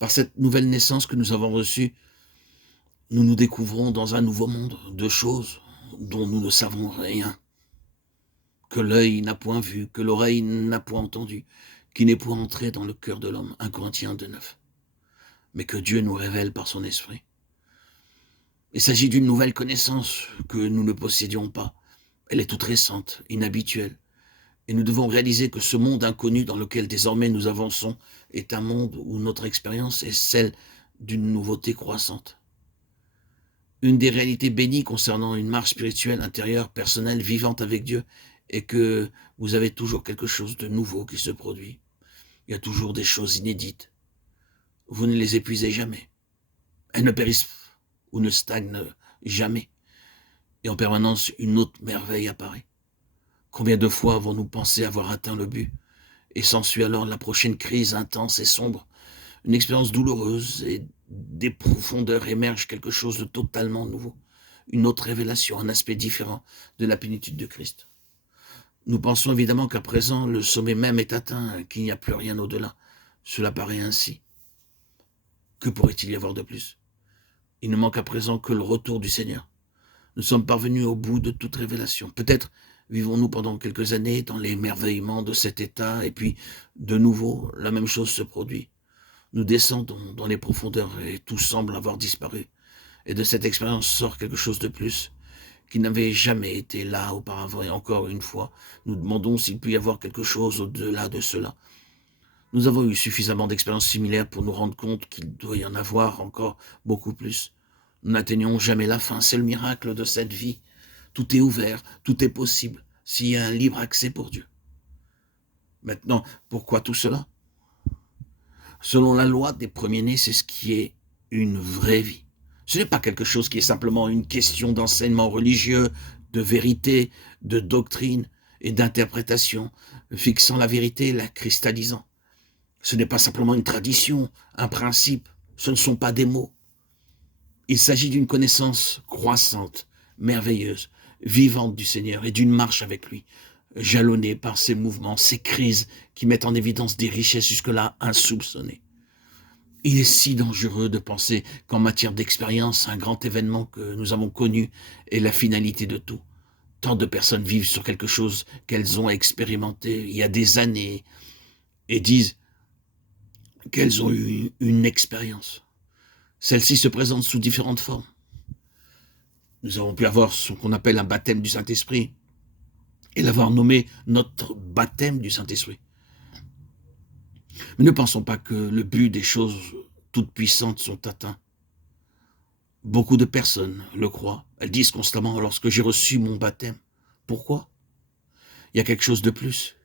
Par cette nouvelle naissance que nous avons reçue, nous nous découvrons dans un nouveau monde de choses dont nous ne savons rien, que l'œil n'a point vu, que l'oreille n'a point entendu, qui n'est point entré dans le cœur de l'homme, 1 Corinthiens 2,9, mais que Dieu nous révèle par son esprit. Il s'agit d'une nouvelle connaissance que nous ne possédions pas. Elle est toute récente, inhabituelle, et nous devons réaliser que ce monde inconnu dans lequel désormais nous avançons est un monde où notre expérience est celle d'une nouveauté croissante. Une des réalités bénies concernant une marche spirituelle intérieure, personnelle, vivante avec Dieu, est que vous avez toujours quelque chose de nouveau qui se produit. Il y a toujours des choses inédites. Vous ne les épuisez jamais. Elles ne périssent ou ne stagnent jamais. Et en permanence, une autre merveille apparaît. Combien de fois avons-nous pensé avoir atteint le but, et s'ensuit alors la prochaine crise intense et sombre, une expérience douloureuse, et des profondeurs émerge quelque chose de totalement nouveau, une autre révélation, un aspect différent de la plénitude de Christ. Nous pensons évidemment qu'à présent, le sommet même est atteint, qu'il n'y a plus rien au-delà. Cela paraît ainsi. Que pourrait-il y avoir de plus? Il ne manque à présent que le retour du Seigneur. Nous sommes parvenus au bout de toute révélation. Peut-être vivons-nous pendant quelques années dans l'émerveillement de cet état, et puis, de nouveau, la même chose se produit. Nous descendons dans les profondeurs et tout semble avoir disparu. Et de cette expérience sort quelque chose de plus, qui n'avait jamais été là auparavant. Et encore une fois, nous demandons s'il peut y avoir quelque chose au-delà de cela. Nous avons eu suffisamment d'expériences similaires pour nous rendre compte qu'il doit y en avoir encore beaucoup plus. Nous n'atteignons jamais la fin, c'est le miracle de cette vie. Tout est ouvert, tout est possible, s'il y a un libre accès pour Dieu. Maintenant, pourquoi tout cela? Selon la loi des premiers-nés, c'est ce qui est une vraie vie. Ce n'est pas quelque chose qui est simplement une question d'enseignement religieux, de vérité, de doctrine et d'interprétation, fixant la vérité et la cristallisant. Ce n'est pas simplement une tradition, un principe, ce ne sont pas des mots. Il s'agit d'une connaissance croissante, merveilleuse, vivante du Seigneur et d'une marche avec lui, jalonnée par ses mouvements, ses crises qui mettent en évidence des richesses jusque-là insoupçonnées. Il est si dangereux de penser qu'en matière d'expérience, un grand événement que nous avons connu est la finalité de tout. Tant de personnes vivent sur quelque chose qu'elles ont expérimenté il y a des années et disent qu'elles ont eu une expérience. Celle-ci se présente sous différentes formes. Nous avons pu avoir ce qu'on appelle un baptême du Saint-Esprit et l'avoir nommé notre baptême du Saint-Esprit. Mais ne pensons pas que le but des choses toutes puissantes sont atteints. Beaucoup de personnes le croient. Elles disent constamment « lorsque j'ai reçu mon baptême ». Pourquoi? Il y a quelque chose de plus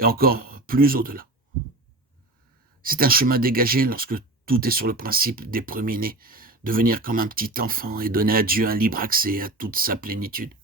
et encore plus au-delà. C'est un chemin dégagé lorsque tout est sur le principe des premiers-nés, devenir comme un petit enfant et donner à Dieu un libre accès à toute sa plénitude.